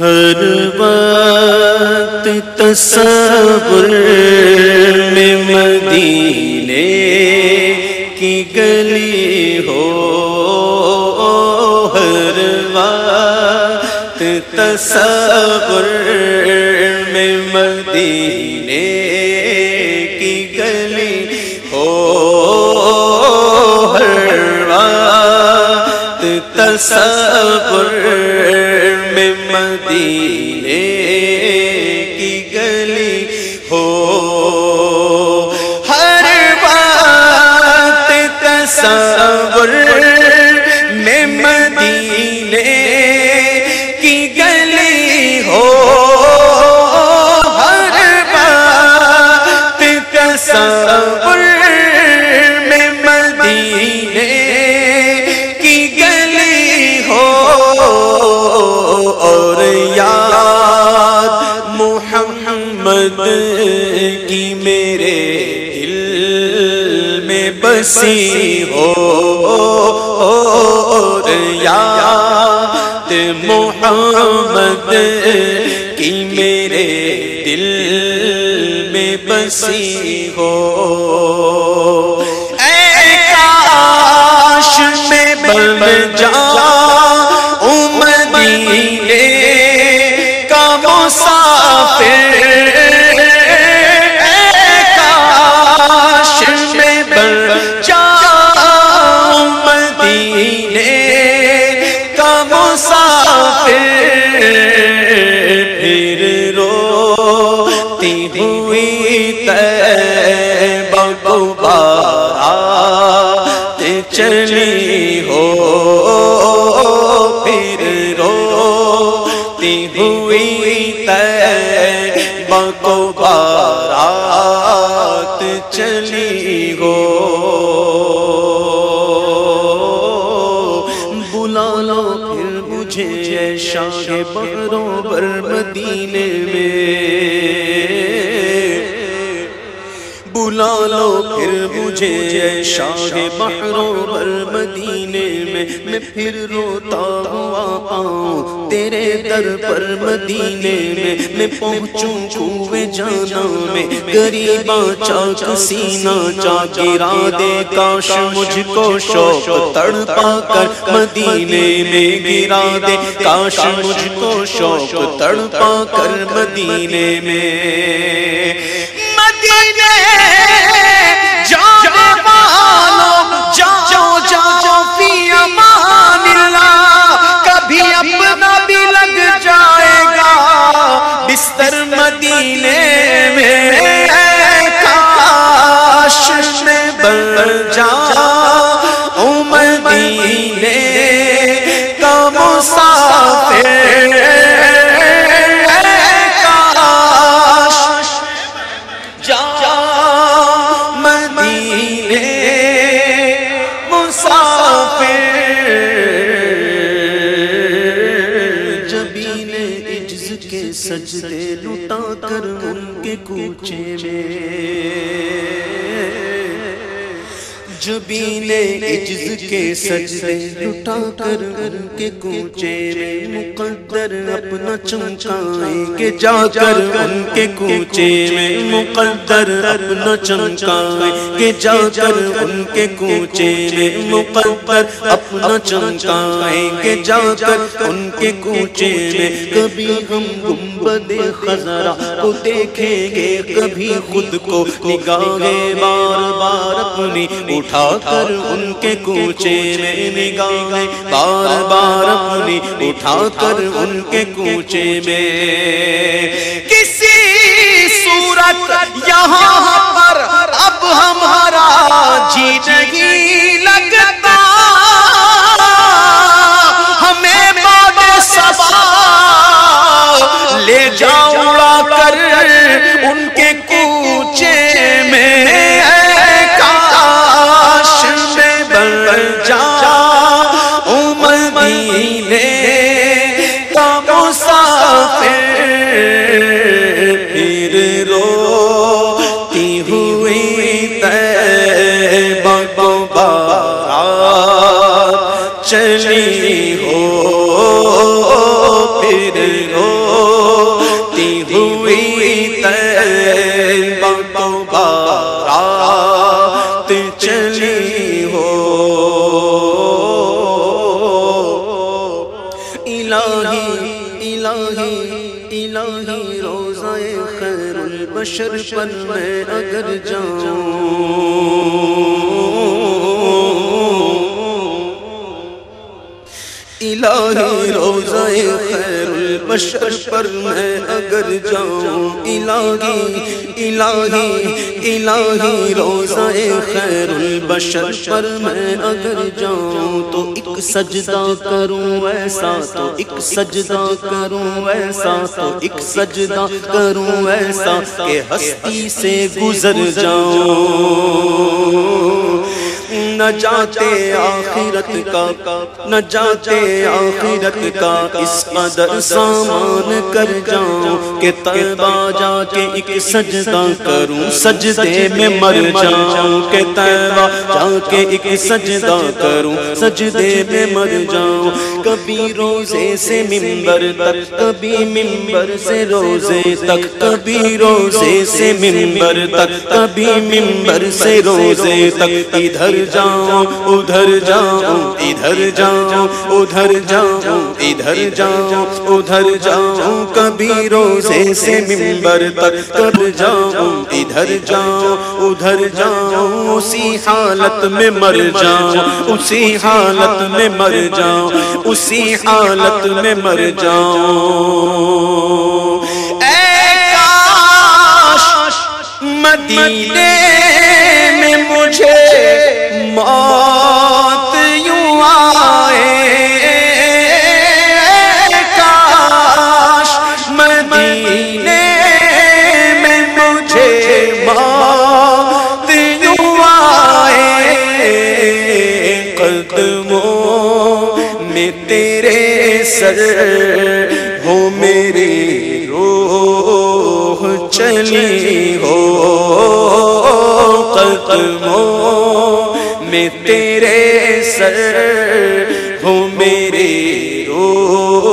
ہر وقت تصور میں مدینے کی گلی ہو، ہر وقت تصور میں مدینے کی گلی ہو، ہر وقت تصور میں مدینے کی گلی ہو، ہر وقت تصور میں مدینے کی گلی ہو، ہر وقت تصور میں مدینے کی گلی ہو، اور یاد محمد کی میرے دل میں بسی ہو، اور یاد محمد کی میرے دل میں بسی ہو، اے کاش میں بن جاؤں مدینے کا مسافر، اے کاش میں بن جاؤں مدینے کا مسافر، پھر روتی ہوئی طیبہ کو بارات چلی ہو، پھر روتی ہوئی طیبہ کو بارات چلی ہو، بلا لو پھر مجھے اے شاہ بحروں بر مدینے میں، بلا لو پھر مجھے اے شاہ بحروں بر مدینے میں پھر روتا ہوا آؤں تیرے در پر مدینے میں پہنچوں کوئے جانا میں، غریباں چاک سینہ چاک گرا دے، کاش مجھ کو شوق تڑپا کر مدینے میں گرا دے، کاش مجھ کو شوق تڑپا کر مدینے میں، مدینے جانے والوں جاؤ جاؤ فی امان اللہ، کبھی اپنا بھی لگ جائے گا بستر مدینے میں، اے کاش میں بن جاؤں مدینے کا مسافر، سجدے لٹا کر ان کے کوچے میں، جبین عجز کے سجدے لٹا کر ان کے کوچے میں، مقدر اپنا چمکائیں گے جا کر ان کے کوچے میں، مقدر اپنا چمکائیں گے جا کر ان کے کوچے میں، مقدر اپنا چمکائیں گے جا کر ان کے کوچے میں، کبھی ہم گنبد خضرا کو دیکھیں گے، کبھی خود کو نگاہیں بار بار اپنی اٹھا کر ان کے کوچے میں، نگاہیں بار بار اپنی اٹھا کر ان کے کوچے میں، کسی صورت یہاں پر اب ہمارا جی نہیں لگتا، ہمیں باد صبا لے جاؤ اڑا کر ان کے کوچے میں، اے کاش میں بن جاؤں مدینے کا مسافر، پھر روتی ہوئی طیبہ کو بارات روتی ہوئی طیبہ تو بارات چلی ہو الہی الہی الہی روضہ خیر البشر پر میں اگر جاؤں الہی روضہ خیر البشر پر میں اگر جاؤں الہی الہی الہی روضہ خیر البشر پر میں اگر جاؤں تو ایک سجدہ کروں ایسا تو ایک سجدہ کروں ایسا تو ایک سجدہ کروں ایسا کہ ہستی سے گزر جاؤں نجات آخرت کا نجات آخرت کا اس قدر سامان کر جاؤں کہ طیبہ جا کے ایک سجدہ کروں سجدے میں مر جاؤں کہ طیبہ جا کے ایک سجدہ کروں سجدے میں مر جاؤں کبھی روزے سے منبر تک کبھی منبر سے روزے تک کبھی روزے سے منبر تک کبھی منبر سے روزے تک ادھر جاؤں ادھر جاؤں ادھر جاؤں ادھر جاؤں ادھر جاؤں ادھر جاؤں کبھی روزے سے منبر تک کب جاؤں ادھر جاؤں ادھر جاؤں اسی حالت میں مر جاؤں اسی حالت میں مر جاؤں اسی حالت میں مر جاؤں اے کاش مدینے میں مجھے موت یوں آئے کاش مدینے میں مجھے موت یوں آئے قدموں میں تیرے سر ہو میری روح چلی ہو قدموں میں تیرے سر ہو میری روح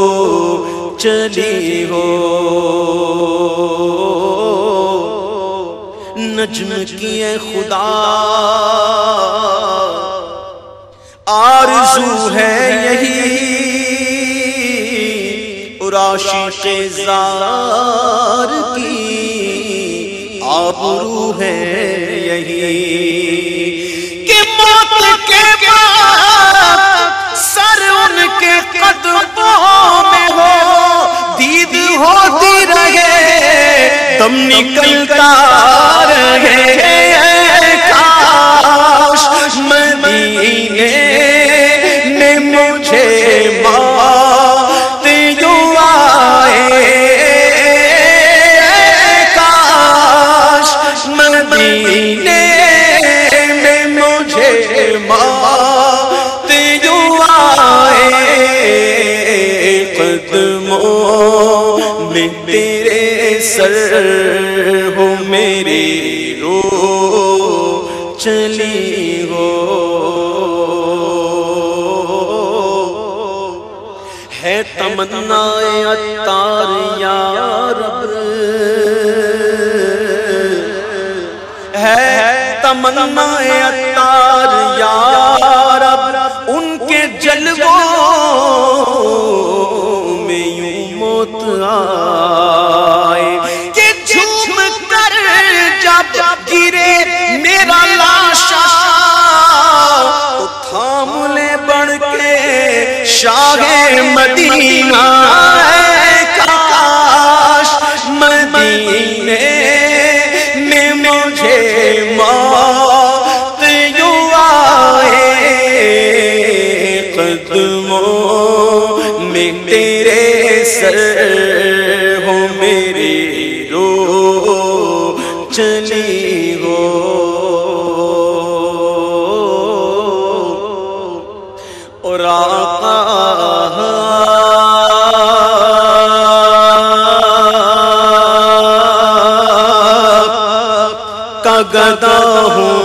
چلی ہو نجم کی اے خدا آرزو ہے یہی اور عاشق زار کی آبرو ہے یہی کہ موت کے بعد سر ان کے قدموں میں ہو دید ہوتی رہے دم نکلتا رہے کاش مدینے نے مجھے موت یوں آئے کاش مدینے میں مجھے موت یوں آئے قدموں میں تیرے سر ہو میری روح چلی ہو ہے تمنا عطار یا رب ہے تمنا عطار یا رب ان کے جلووں میں یوں موت آئے کہ جھوم کر جب گرے میرا لاشا تو تھام لے بڑھ کے شاہ مدینہ کاش مدینے میں مجھے موت یوں آئے قدموں میں تیرے سر ہو میری روح چلی ہو اور آقا کا گدا ہوں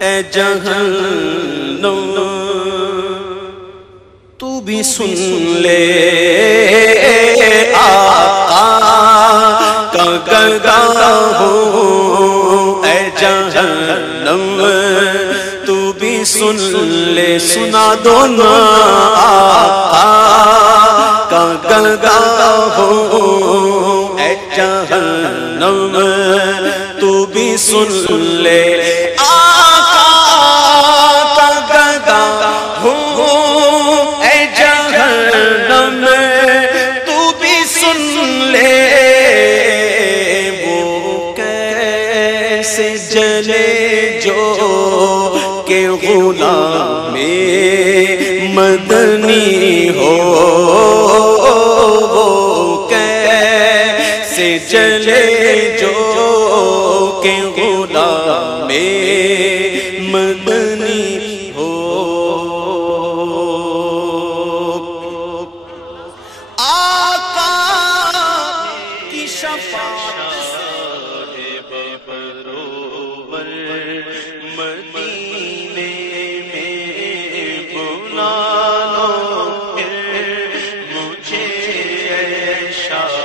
اے جہنم تو بھی سن لے آقا کا گدا ہو اے جہنم تو بھی سن لے سنا دو نا آقا کا گدا ہو اے جہنم تو بھی سن لے آقا کا گدا ہو اے جہنم تو بھی سن لے وہ کیسے جلے جو کہ غلام مدنی ہو وہ کیسے جلے جو کہ غلام مدنی ہو آقا کی شفاعت مدینے میں بلا لو مجھے اے شاہ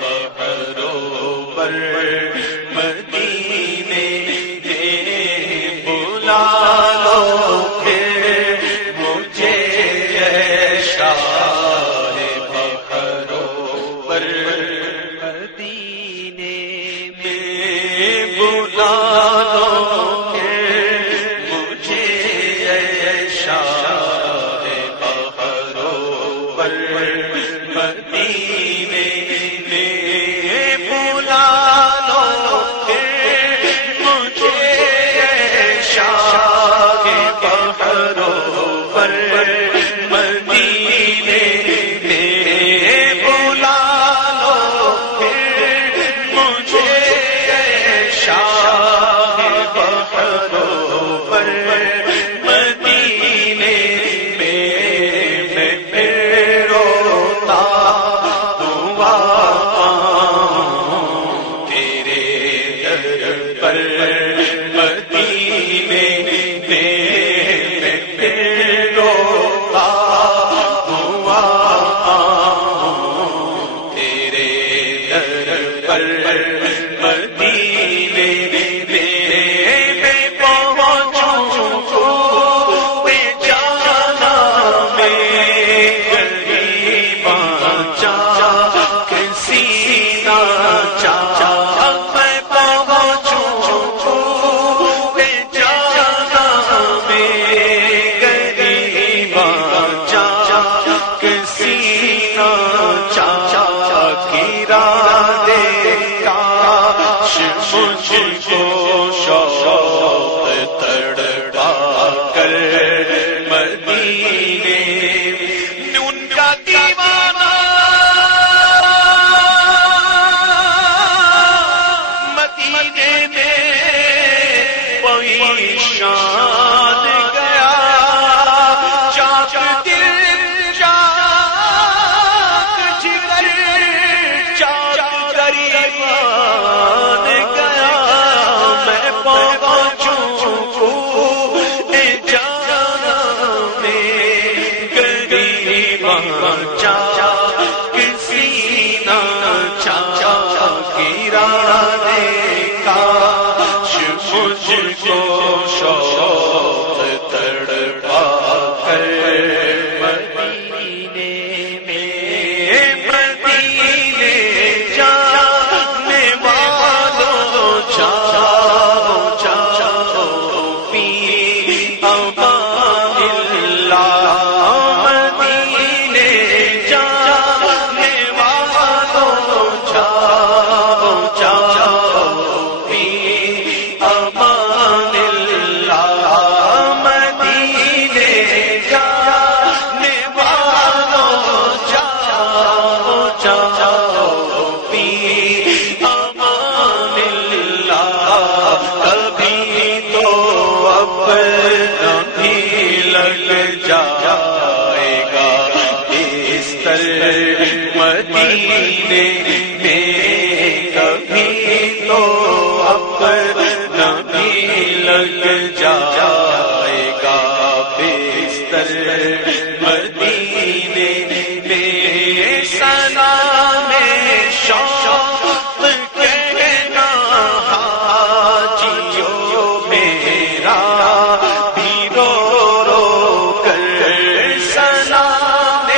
بہروبر مدینے میں بلا لو مجھے اے شاہ بہروبر مدینے میں بلا لو مجھے اے شاہ بہروبر مدینے میں بلا لو مجھے اے شاہ بہروبر مدینے میں بلا لو مجھے اے شاہ بہروبر مدینے میں روتا ہوا تیرے در پر مدینے میں روتا ہوا تیرے در پر مدینے میں پہنچوں میں جانا میں غریباں چاہ کسی نہ چاہ میں پہنچوں میں جانا میں غریباں چاہ کسی نہ چاہ گرا دے کاش مجھ کو شوق تڑپا کر مدینے میں ان کا دیوانہ مدینے میں پریشان گیا چاک دل چاک جگر چاک غریبان گیا میں پہنچوں اے جانا میں غریباں چاہ کسی نہ چاہ گرا دے کاش مجھ کو شوق تڑپا کر مدینے مدینے جانے والوں جاؤ جاؤ پی امان اللہ مدینے جانے والوں جاؤ جاؤ پی امان اللہ مدینے جانے والوں جاؤ جاؤ پی امان اللہ کبھی تو اپنا بھی لگ جائے گا اس طرح مدینے میں کبھی تو اپنا بھی لگ جائے گا بستر مدینے میں سلام شوق کہنا حاجیو میرا بھی رو رو کر سلام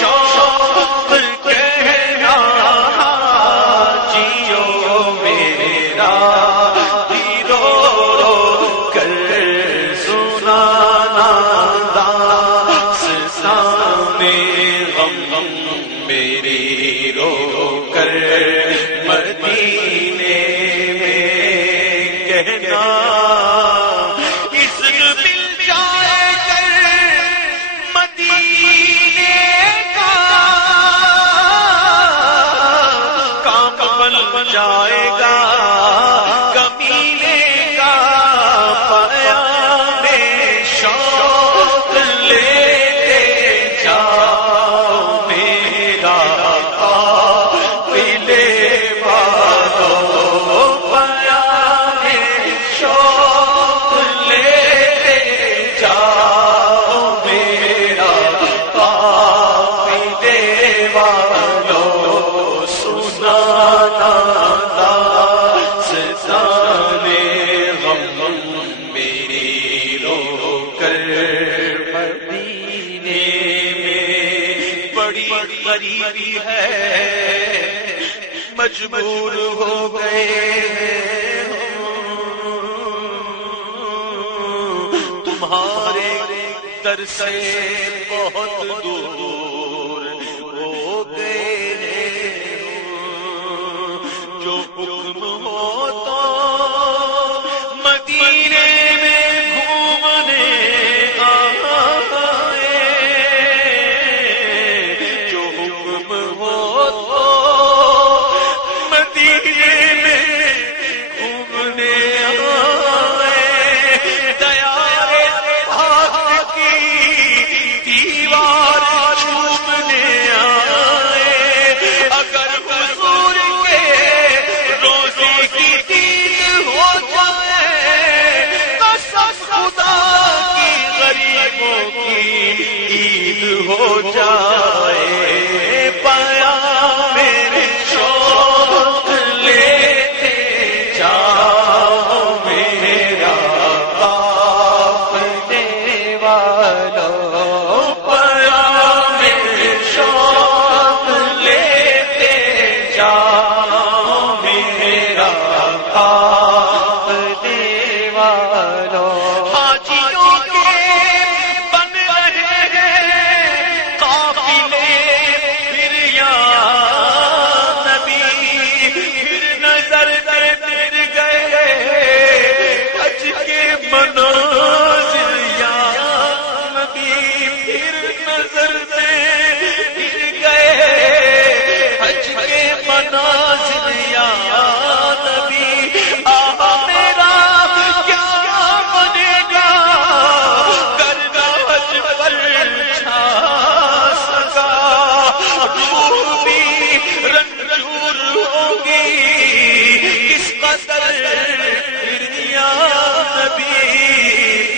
شوق کہنا حاجیو میرا بھی رو رو کر سنانا غم میری رو کر مدینے میں کہنا اس مل جائے کر مدینے کا کام بن جائے گا کمینے کا پیام شوق لے غریبی ہے مجبور ہو گئے تمہارے در سے بہت دور ہو گئے جو حکم ہو تو مدینے میں گھومنے ہو جائے پایا میرے شوق لیتے جاؤ میرا اپنے والوں پایا میرے شوق لیتے جاؤ میرا اپنے والوں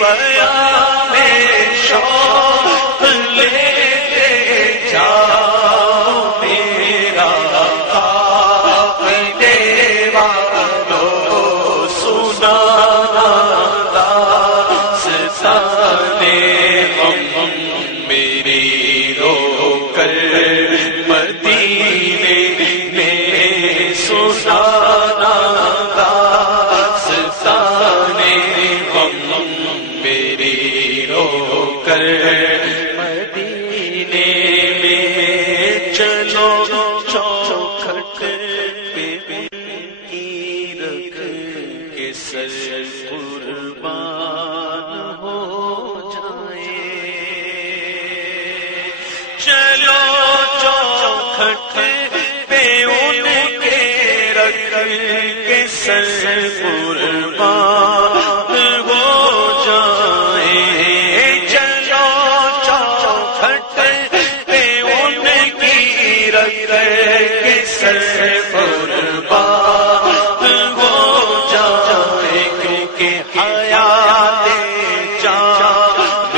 پیام شوق لیتے جاؤ میرا اپنے والوں سنانا داستانے غم میری رو کر مدینے میں سنانا داستانے میری رو کر مدینے میں چلو چوکھٹ پہ کی رکھ کے سر قربان ہو جائے چلو چوکھٹ پہ ان کے رکھ کے سر قربان حیات جاویدانی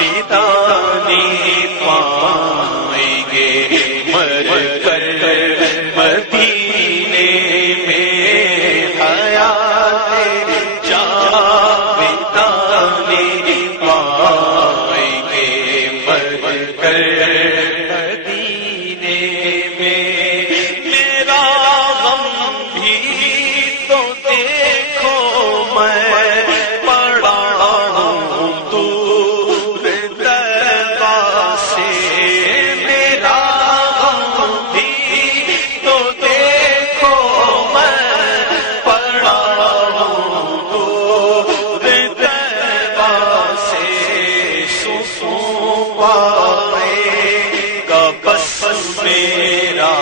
پائے گا بس میرا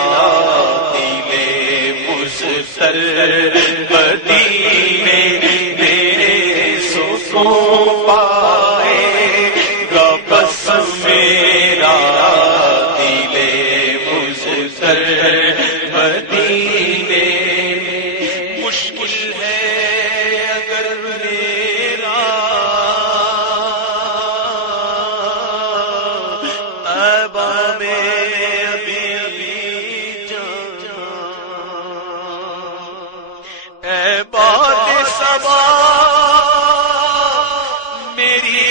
دل مضطر مدینے میں سکون پائے گا بس میرا دل مضطر مدینے میں مشکل ہے اگر میرا طیبہ میں ابھی جانا اے باد صبا میری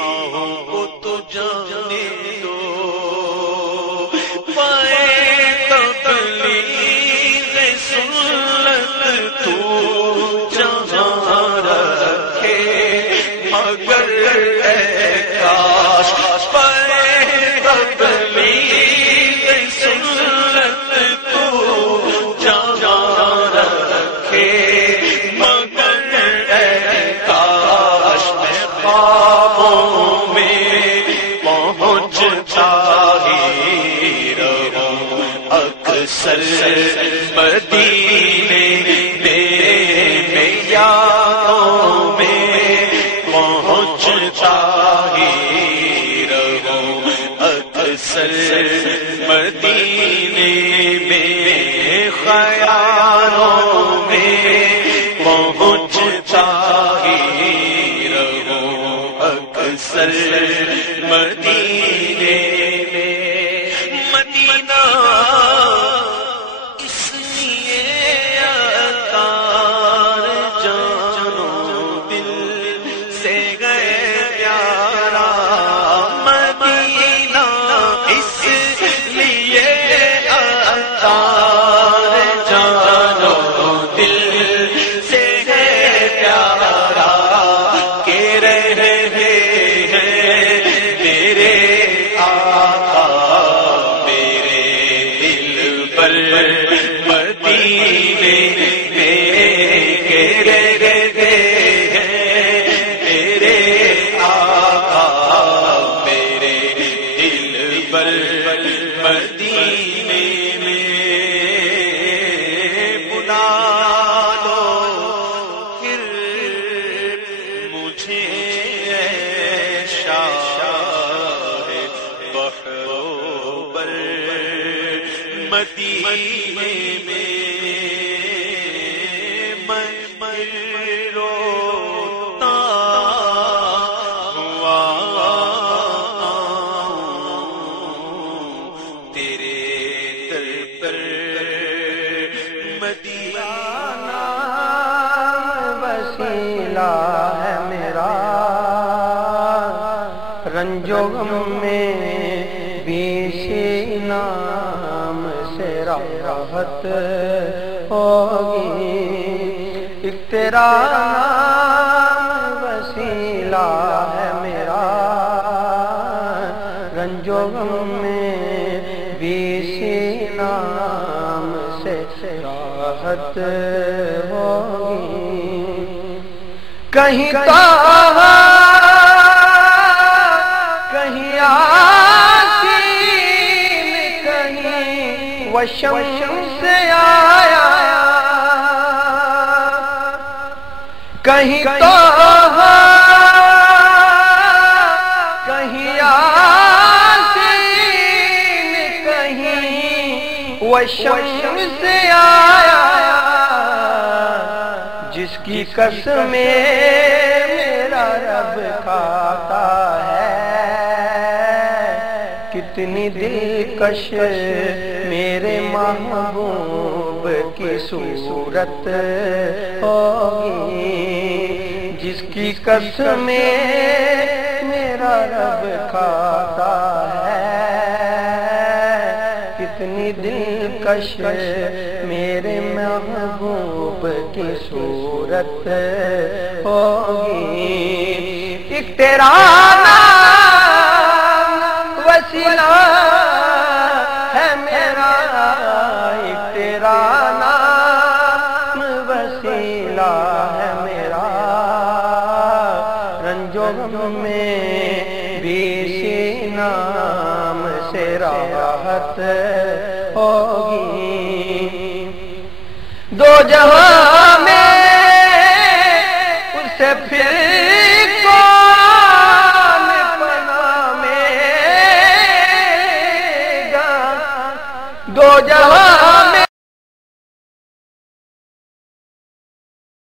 آہوں کو تو جانے دو پائے تبلیغ سنت تو جہاں رکھے مگر اے کاش پائے تبلیغ سنت تو جہاں رکھے مگر اے کاش میں خوابوں میں پہنچتا ہی رہوں اکثر مدینے میں یادوں میں پہنچتا ہی رہوں اکثر مدینے میں خیالوں میں پہنچتا ہی رہوں اکثر مدینے میں مدینہ اس لیے عطار جانو دل سے گئے پیارا مدینہ اس لیے عطار جانو دل سے گئے پیارا کہ رہے ہیں میرے آقا میرے دل پر مدینے میں کہ رہے ہیں میرے آقا میرے دل پر مدینے میں بلا لو پھر مجھے اے شاہ بحر مدینے میں میں روتا ہوا تیرے در پر مدینہ وسیلہ ہے میرا رنج و غم میں بھی اسی نام سے راحت ہوگی ایک تیرا نام وسیلہ ہے میرا رنج و غم میں بھی اسی نام سے راحت ہوگی کہیں کہاں کہیں آسین کہیں وشم سے آیا کہیں کہاں کہیں آسین کہیں وشم سے آیا جس کی قسمیں میرا رب کھاتا ہے کتنی دلکش میرے محبوب کی صورت ہوگی جس کی قسمیں میرا رب کھاتا ہے کتنی دلکش میرے محبوب کی صورت ہوگی ایک تیرا نام وسیلہ ہے میرا ایک تیرا نام وسیلہ ہے میرا رنج و غم میں بھی راحت ہوگی، دو جہاں میں اس سے پھر کون پناہ ملے گا، دو جہاں